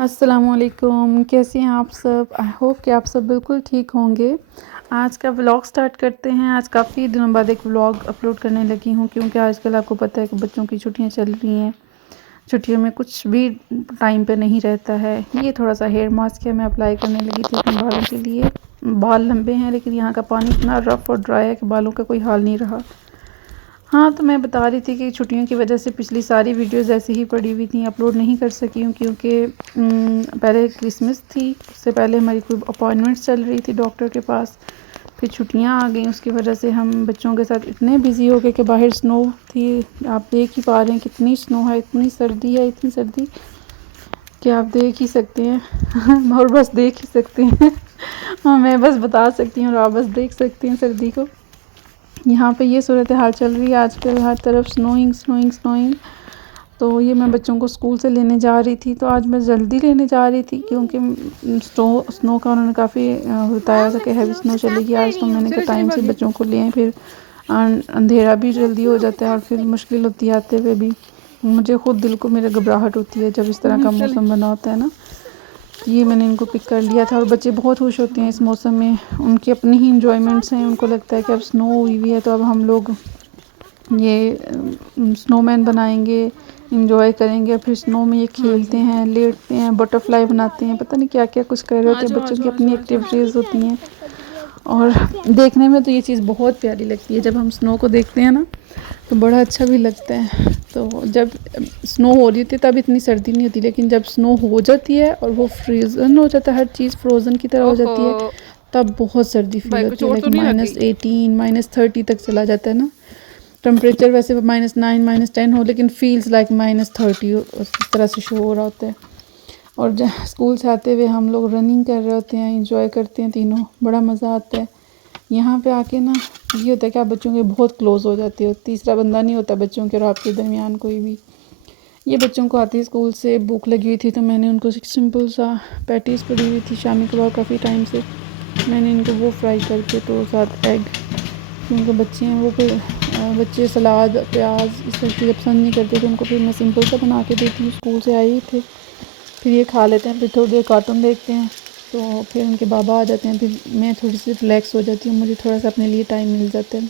अस्सलामुअलैकुम, कैसे हैं आप सब? आई होप कि आप सब बिल्कुल ठीक होंगे। आज का व्लॉग स्टार्ट करते हैं। आज काफ़ी दिनों बाद एक व्लॉग अपलोड करने लगी हूँ क्योंकि आजकल आपको पता है कि बच्चों की छुट्टियाँ चल रही हैं। छुट्टियों में कुछ भी टाइम पे नहीं रहता है। ये थोड़ा सा हेयर मास्क है, मैं अप्लाई करने लगी थी अपने बालों के लिए। बाल लंबे हैं लेकिन यहाँ का पानी इतना रफ़ और ड्राई है कि बालों का कोई हाल नहीं रहा। हाँ, तो मैं बता रही थी कि छुट्टियों की वजह से पिछली सारी वीडियोज़ ऐसे ही पड़ी हुई थी, अपलोड नहीं कर सकी हूँ क्योंकि पहले क्रिसमस थी, उससे पहले हमारी कोई अपॉइंटमेंट्स चल रही थी डॉक्टर के पास। फिर छुट्टियाँ आ गई, उसकी वजह से हम बच्चों के साथ इतने बिज़ी हो गए कि बाहर स्नो थी। आप देख ही पा रहे हैं कितनी स्नो है, इतनी सर्दी है, इतनी सर्दी कि आप देख ही सकते हैं और बस देख ही सकते हैं हाँ, मैं बस बता सकती हूँ और आप बस देख सकते हैं सर्दी को। यहाँ पे ये सूरत हाल चल रही है आजकल, हर तरफ स्नोइंग स्नोइंग स्नोइंग। तो ये मैं बच्चों को स्कूल से लेने जा रही थी, तो आज मैं जल्दी लेने जा रही थी क्योंकि स्नो का उन्होंने काफ़ी बताया था कि हैवी स्नो चलेगी आज। तो मैंने कहा टाइम से बच्चों को लें, फिर अंधेरा भी जल्दी हो जाता है और फिर मुश्किल होती है आते हुए भी। मुझे ख़ुद दिल को मेरे घबराहट होती है जब इस तरह का मौसम बना होता है ना। ये मैंने इनको पिक कर लिया था और बच्चे बहुत खुश होते हैं इस मौसम में। उनकी अपनी ही इंजॉयमेंट्स हैं, उनको लगता है कि अब स्नो हुई हुई है तो अब हम लोग ये स्नोमैन बनाएंगे, इंजॉय करेंगे। फिर स्नो में ये खेलते हैं, लेटते हैं, बटरफ्लाई बनाते हैं, पता नहीं क्या क्या कुछ कर रहे होते हैं। बच्चों की अपनी एक्टिविटीज़ होती हैं और देखने में तो ये चीज़ बहुत प्यारी लगती है। जब हम स्नो को देखते हैं ना तो बड़ा अच्छा भी लगता है। तो जब स्नो हो रही होती है तब इतनी सर्दी नहीं होती, लेकिन जब स्नो हो जाती है और वो फ्रीज़न हो जाता है, हर चीज़ फ्रोज़न की तरह हो जाती है, तब बहुत सर्दी फील होती है। लाइक -18 -30 तक चला जाता है ना टेम्परेचर। वैसे -9 -10 हो, लेकिन फील्स लाइक -30 उस तरह से शो हो रहा होता है। और स्कूल से आते हुए हम लोग रनिंग कर रहे होते हैं, इंजॉय करते हैं तीनों, बड़ा मज़ा आता है। यहाँ पे आके ना ये होता है कि आप बच्चों के बहुत क्लोज़ हो जाते हो, तीसरा बंदा नहीं होता बच्चों के और आपके दरमियान कोई भी। ये बच्चों को आते ही स्कूल से भूख लगी हुई थी तो मैंने उनको सिंपल सा पैटीज़ पड़ी हुई थी शामी के बाद काफ़ी टाइम से, मैंने इनको वो फ्राई करके तो साथ एग, क्योंकि बच्चे हैं वो फिर बच्चे सलाद प्याज इस तरह चीज़ें पसंद नहीं करते, तो उनको फिर मैं सिंपल सा बना के देती हूँ। स्कूल से आए ही थे, फिर ये खा लेते हैं, फिर थोड़ी देर कार्टून देखते हैं, तो फिर उनके बाबा आ जाते हैं, फिर मैं थोड़ी सी रिलैक्स हो जाती हूँ, मुझे थोड़ा सा अपने लिए टाइम मिल जाता है।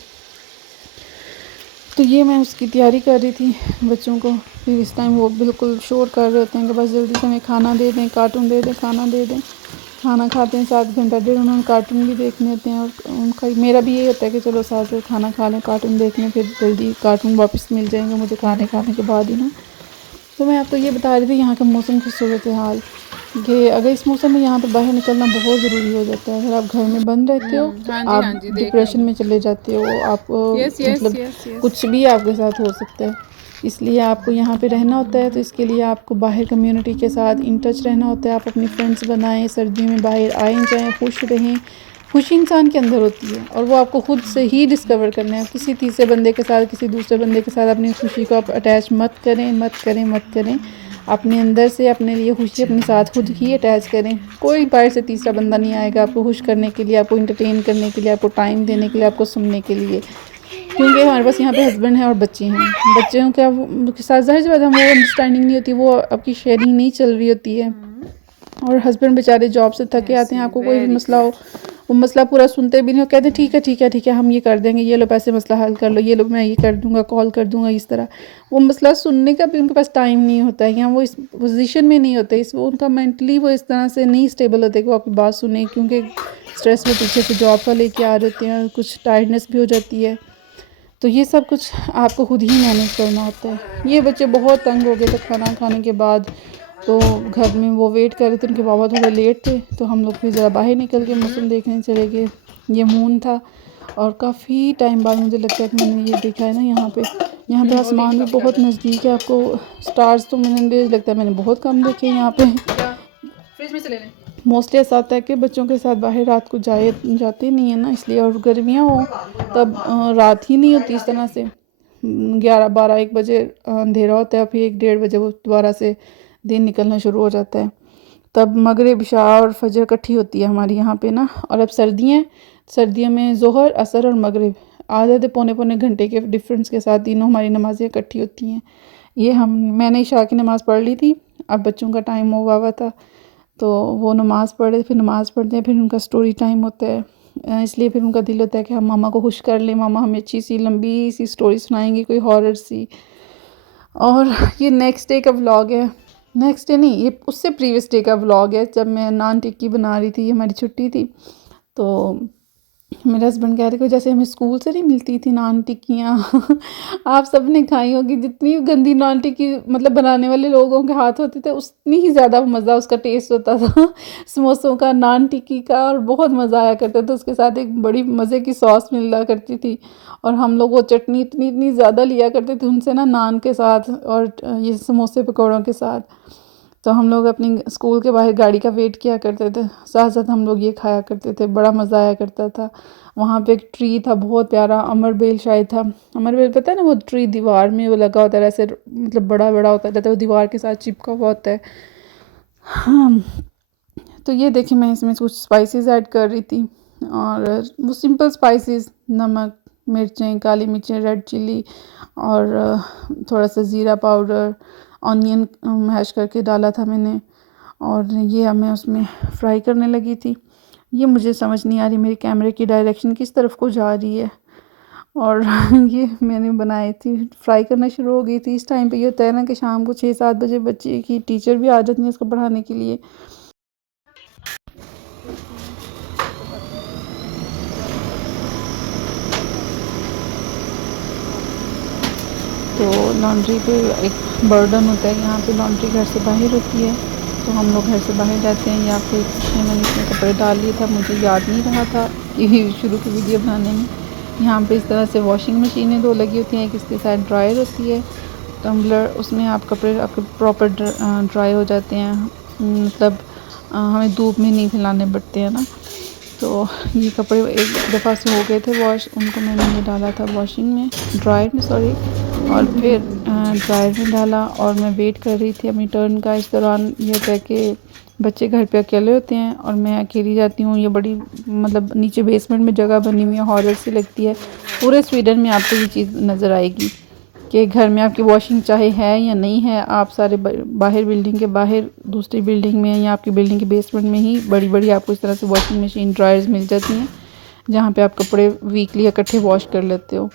तो ये मैं उसकी तैयारी कर रही थी बच्चों को। फिर इस टाइम वो बिल्कुल शोर कर रहे होते हैं कि बस जल्दी से हमें खाना दे दें, कार्टून दे दें, खाना दे दें। खाना खाते हैं 7 घंटा डेढ़, उन्होंने कार्टून भी देख लेते हैं और उनका मेरा भी यही होता है कि चलो साथ साथ खाना खा लें, कार्टून देख लें, फिर जल्दी कार्टून वापस मिल जाएंगे मुझे खाने के बाद ही ना। तो मैं आपको ये बता रही थी यहाँ के मौसम की सूरत हाल, कि अगर इस मौसम में यहाँ पर बाहर निकलना बहुत ज़रूरी हो जाता है। अगर आप घर में बंद रहते हो आप डिप्रेशन में चले जाते हो, आप मतलब कुछ भी आपके साथ हो सकता है। इसलिए आपको यहाँ पे रहना होता है, तो इसके लिए आपको बाहर कम्युनिटी के साथ इन टच रहना होता है। आप अपनी फ्रेंड्स बनाएं, सर्दियों में बाहर आएँ जाएँ, खुश रहें। खुशी इंसान के अंदर होती है और वो आपको खुद से ही डिस्कवर करना है। किसी तीसरे बंदे के साथ, किसी दूसरे बंदे के साथ अपनी खुशी को आप अटैच मत करें, मत करें, मत करें। अपने अंदर से अपने लिए खुशी अपने साथ खुद ही अटैच करें। कोई बाहर से तीसरा बंदा नहीं आएगा आपको खुश करने के लिए, आपको इंटरटेन करने के लिए, आपको टाइम देने के लिए, आपको सुनने के लिए। क्योंकि हमारे पास यहाँ पे हस्बैंड है और बच्चे हैं। बच्चों के साथ ज़ाहिर सी बात है वो अंडरस्टैंडिंग नहीं होती, वो आपकी शेयरिंग नहीं चल रही होती है। और हस्बैंड बेचारे जॉब से थके आते हैं, आपको कोई भी मसला हो वो मसला पूरा सुनते भी नहीं हो, कहते हैं ठीक है ठीक है ठीक है हम ये कर देंगे, ये लो पैसे मसला हल कर लो, ये लो मैं ये कर दूंगा, कॉल कर दूंगा। इस तरह वो मसला सुनने का भी उनके पास टाइम नहीं होता है, या वो इस पोजीशन में नहीं होते, इस वो उनका मेंटली वो इस तरह से नहीं स्टेबल होते कि वो आपकी बात सुने, क्योंकि स्ट्रेस वो पीछे से जॉब का लेके आ रहे होते हैं और कुछ टायर्डनेस भी हो जाती है। तो ये सब कुछ आपको खुद ही मैनेज करना होता है। ये बच्चे बहुत तंग हो गए थे खाना खाने के बाद, तो घर में वो वेट कर रहे थे, उनके बाबा थोड़े लेट थे, तो हम लोग फिर ज़रा बाहर निकल के मौसम देखने चले गए। ये मून था और काफ़ी टाइम बाद मुझे लगता है कि मैंने ये देखा है ना यहाँ पे आसमान भी बहुत नज़दीक है। आपको स्टार्स तो मुझे लगता है मैंने बहुत कम देखे यहाँ पे। फ्रिज में से ले लें। मोस्टली ऐसा होता है कि बच्चों के साथ बाहर रात को जाते नहीं है ना, इसलिए। और गर्मियाँ हो तब रात ही नहीं होती इस तरह से, 11 12 1 बजे अंधेरा होता है, फिर 1 1:30 बजे वो दोबारा से दिन निकलना शुरू हो जाता है। तब मगरिब इशा और फजर इकट्ठी होती है हमारे यहाँ पे ना। और अब सर्दियों में ज़ोहर असर और मगरिब आधे आधे पौने पौने घंटे के डिफरेंस के साथ तीनों हमारी नमाज़ें इकट्ठी होती हैं। ये मैंने इशा की नमाज़ पढ़ ली थी, अब बच्चों का टाइम हुआ हुआ था, तो वो नमाज़ पढ़े, फिर नमाज़ पढ़ते हैं, फिर उनका स्टोरी टाइम होता है। इसलिए फिर उनका दिल होता है कि हम मामा को खुश कर लें, मामा हमें अच्छी सी लंबी सी स्टोरी सुनाएंगी, कोई हॉरर सी। और ये नेक्स्ट डे का व्लॉग है, नेक्स्ट डे नहीं, ये उससे प्रीवियस डे का व्लॉग है, जब मैं नान टिक्की बना रही थी, हमारी छुट्टी थी। तो मेरे हस्बैंड कह रहे थे जैसे हमें स्कूल से नहीं मिलती थी नान टिक्कियाँ आप सब ने खाई होगी, जितनी गंदी नान टिक्की मतलब बनाने वाले लोगों के हाथ होते थे उतनी ही ज़्यादा मज़ा उसका टेस्ट होता था समोसों का, नान टिक्की का, और बहुत मज़ा आया करता था। उसके साथ एक बड़ी मज़े की सॉस मिला करती थी, और हम लोग वो चटनी इतनी इतनी ज़्यादा लिया करते थे उनसे ना, नान के साथ और ये समोसे पकौड़ों के साथ। तो हम लोग अपनी स्कूल के बाहर गाड़ी का वेट किया करते थे, साथ साथ हम लोग ये खाया करते थे, बड़ा मज़ा आया करता था। वहाँ पे एक ट्री था बहुत प्यारा, अमरबेल शायद था, अमरबेल पता है ना, वो ट्री दीवार में वो लगा होता है ऐसे, मतलब बड़ा बड़ा होता रहता है, वो दीवार के साथ चिपका हुआ होता है। हाँ, तो ये देखिए मैं इसमें कुछ स्पाइसेस ऐड कर रही थी, और वो सिंपल स्पाइसेस, नमक, मिर्चें, काली मिर्चें, रेड चिली, और थोड़ा सा ज़ीरा पाउडर, ऑनियन मैश करके डाला था मैंने, और ये अब मैं उसमें फ्राई करने लगी थी। ये मुझे समझ नहीं आ रही मेरी कैमरे की डायरेक्शन किस तरफ को जा रही है, और ये मैंने बनाई थी, फ्राई करना शुरू हो गई थी। इस टाइम पे ये होता है ना कि शाम को 6-7 बजे बच्चे की टीचर भी आ जाती है इसको पढ़ाने के लिए। तो लॉन्ड्री पे एक बर्डन होता है, यहाँ पे लॉन्ड्री घर से बाहर होती है, तो हम लोग घर से बाहर जाते हैं, या फिर मैंने इसमें कपड़े डाल लिए था, मुझे याद नहीं रहा था कि शुरू की वीडियो बनाने में। यहाँ पे इस तरह से वॉशिंग मशीनें दो लगी होती हैं, एक इसके साथ ड्रायर होती है, टम्बलर, उसमें आप कपड़े आपके प्रॉपर ड्राई हो जाते हैं, मतलब हमें धूप में नहीं फैलाने पड़ते हैं ना। तो ये कपड़े एक दफ़ा से हो गए थे वॉश, उनको मैंने ये डाला था वॉशिंग में, ड्रायर में सॉरी, और फिर ड्रायर में डाला, और मैं वेट कर रही थी अपनी टर्न का। इस दौरान ये होता है कि बच्चे घर पे अकेले होते हैं और मैं अकेली जाती हूँ। ये बड़ी मतलब नीचे बेसमेंट में जगह बनी हुई है, हॉरर सी लगती है। पूरे स्वीडन में आपको ये चीज़ नज़र आएगी कि घर में आपकी वॉशिंग चाहे है या नहीं है, आप सारे बाहर बिल्डिंग के बाहर दूसरी बिल्डिंग में या आपकी बिल्डिंग के बेसमेंट में ही बड़ी बड़ी आपको इस तरह से वॉशिंग मशीन, ड्रायर्स मिल जाती हैं, जहाँ पे आप कपड़े वीकली इकट्ठे वॉश कर लेते हो।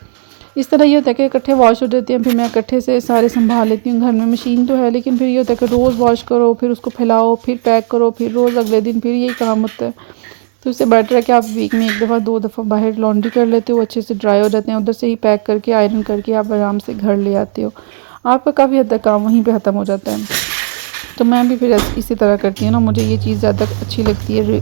इस तरह ये होता है कि इकट्ठे वॉश हो जाते हैं, फिर मैं इकट्ठे से सारे संभाल लेती हूँ। घर में मशीन तो है, लेकिन फिर ये होता है कि रोज़ वॉश करो, फिर उसको फैलाओ, फिर पैक करो, फिर रोज़ अगले दिन फिर यही काम होता है। तो इससे बेटर है कि आप वीक में 1 दफ़ा 2 दफ़ा बाहर लॉन्ड्री कर लेते हो, अच्छे से ड्राई हो जाते हैं, उधर से ही पैक करके आयरन करके आप आराम से घर ले आते हो, आपका काफ़ी हद तक काम वहीं पे ख़त्म हो जाता है। तो मैं भी फिर इसी तरह करती हूँ ना, मुझे ये चीज़ ज़्यादा अच्छी लगती है।